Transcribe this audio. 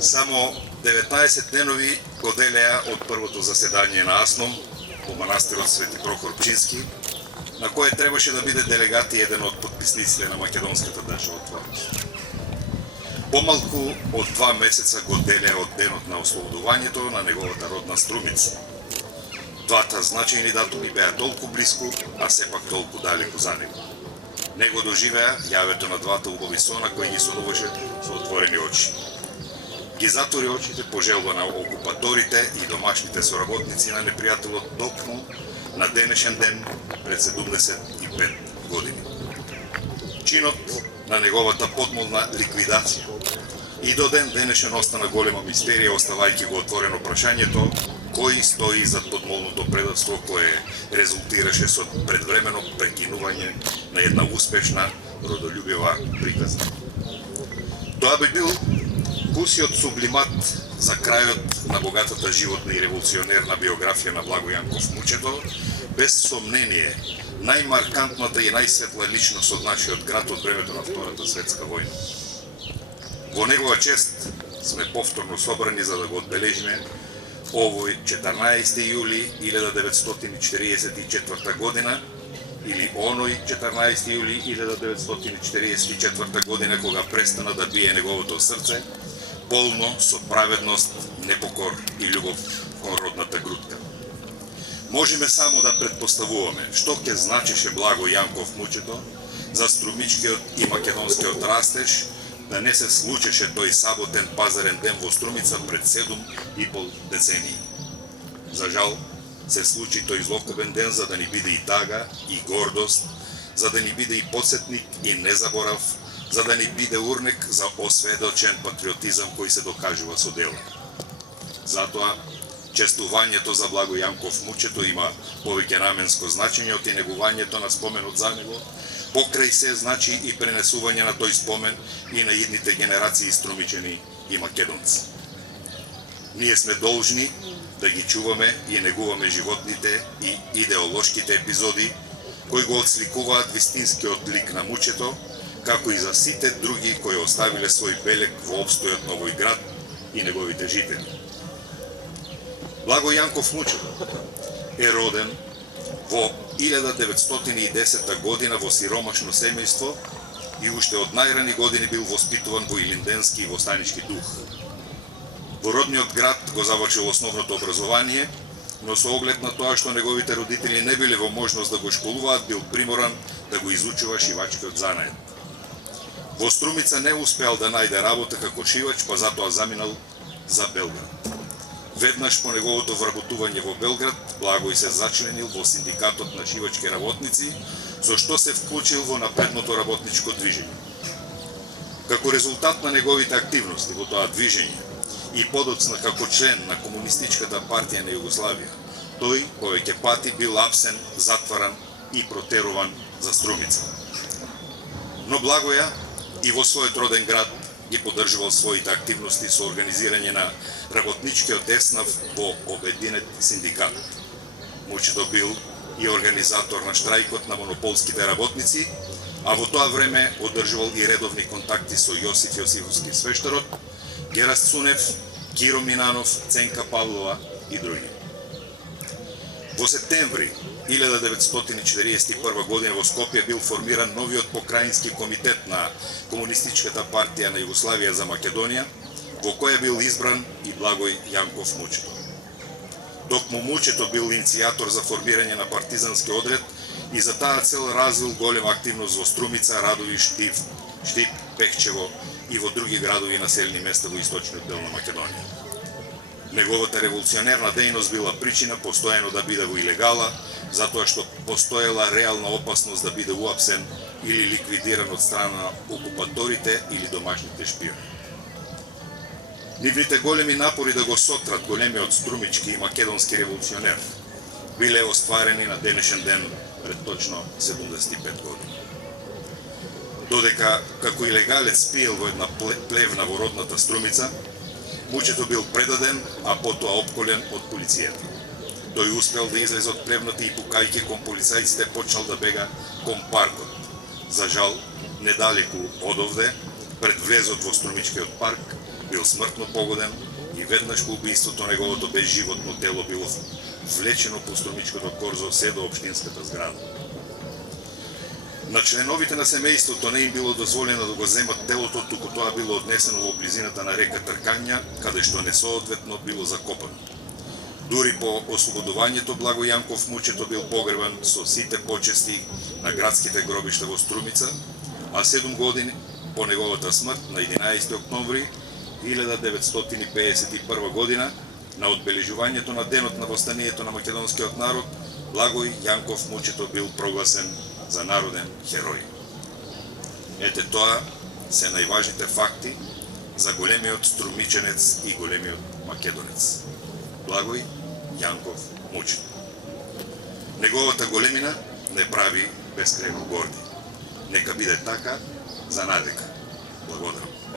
Само 19 денови го делеа од првото заседание на АСНОМ во манастирот Свети Прохор Пчински, на кое требаше да биде делегат и еден од подписниците на македонската државотворност. Помалку од 2 месеца го делеа од денот на ослободувањето на неговата родна Струмица. Двата значајни датуми беа толку блиску, а сепак толку далеку за него. Него доживеа јавето на двата убави сона кои ги сонуваше со отворени очи. Ги затвори очите по желба на окупаторите и домашните соработници на непријателот токму на денешен ден пред 75 години. Чинот на неговата подмолна ликвидација и до ден денешен остана голема мистерија, оставајќи го отворено прашањето кој стои зад подмолното предавство кое резултираше со предвремено прекинување на една успешна родолюбива приказна. Тоа би бил кусиот сублимат за крајот на богатата животна и револуционерна биографија на Благо Јанков Мучето, без сомнение најмаркантната и најсветла личност од нашиот град од времето на Втората светска војна. Во негова чест сме повторно собрани за да го одбележиме овој 14 јули 1944 година или оној 14 јули 1944 година кога престана да бие неговото срце, полно со праведност, непокор и љубов кон родната грудка. Можеме само да предпоставуваме што ќе значеше Благо Јанков Мучето за струмичкиот и македонскиот растеж да не се случеше тој саботен пазарен ден во Струмица пред 7,5 децении. За жал, се случи тој злокобен ден за да ни биде и тага, и гордост, за да ни биде и подсетник и незаборав, за да ни биде урнек за осведочен патриотизам кој се докажува со дела. Затоа, честувањето за Благо Јанков Мучето има повеќе наменско значење од и негувањето на споменот за него, покрај се значи и пренесување на тој спомен и на идните генерации струмичени и македонци. Ние сме должни да ги чуваме и негуваме животните и идеолошките епизоди кои го отсликуваат вистинскиот лик на Мучето, како и за сите други кои оставиле свој белег во обстојот на овој град и неговите жители. Благо Јанков Мучето е роден во 1910 година во сиромашно семејство и уште од најрани години бил воспитуван во илинденски и востанички дух. Во родниот град го завршил основното образование, но со оглед на тоа што неговите родители не биле во можност да го школуваат, бил приморан да го изучува шивачкиот занает. Во Струмица не успеал да најде работа како шивач, па затоа заминал за Белград. Веднаш по неговото вработување во Белград, Благој се зачленил во синдикатот на шивачки работници, со што се вклучил во напредното работничко движење. Како резултат на неговите активности во тоа движење и подоцна како член на Комунистичката партија на Југославија, тој повеќе пати бил апсен, затваран и протеруван за Струмица. Но Благоја и во својот роден град ги поддржувал своите активности со организирање на работничкиот еснав во Обединет синдикат. Мучето бил и организатор на штрајкот на монополските работници, а во тоа време одржувал и редовни контакти со Јосиф Јосифовски свештарот, Гераст Цунев, Киро Минанов, Ценка Павлова и други. Во септември 1941 година во Скопје бил формиран новиот покраински комитет на Комунистичката партија на Југославија за Македонија, во која бил избран и Благој Јанков Мучето. Токму Мучето бил иницијатор за формирање на партизански одред и за таа цел развил голема активност во Струмица, Радови, Штип, Пехчево и во други градови и населени места во источниот дел на Македонија. Неговата револуционерна дејност била причина постојано да биде во илегала, затоа што постоела реална опасност да биде уапсен или ликвидиран од страна на окупаторите или домашните шпиони. Нивните големи напори да го сотрат големиот струмички и македонски револуционер биле остварени на денешен ден пред точно 75 години. Додека како илегалец пиел во една плевна во родната Струмица, Мучето бил предаден, а потоа опколен од полицијата. Тој успел да излезе од плевната и пукајќи кон полицајците почнал да бега кон паркот. За жал, недалеку од овде, пред влезот во Струмичкиот парк, бил смртно погоден и веднаш по убийството неговото безживотно тело било влечено по струмичкото корзо се до општинската зграда. На членовите на семејството не им било дозволено да го земат телото, туку тоа било однесено во близината на река Тркања, каде што несоодветно било закопано. Дури по ослободувањето Благо Јанков Мучето бил погребан со сите почести на градските гробишта во Струмица, а 7 години по неговата смрт на 11 октомври 1951 година, на одбележувањето на денот на востанието на македонскиот народ, Благој Јанков Мучето бил прогласен за народен херој. Ете тоа се најважните факти за големиот струмиченец и големиот македонец. Благој Јанков Мучето. Неговата големина не прави безкрајно горди. Нека биде така за надека. Благодарам.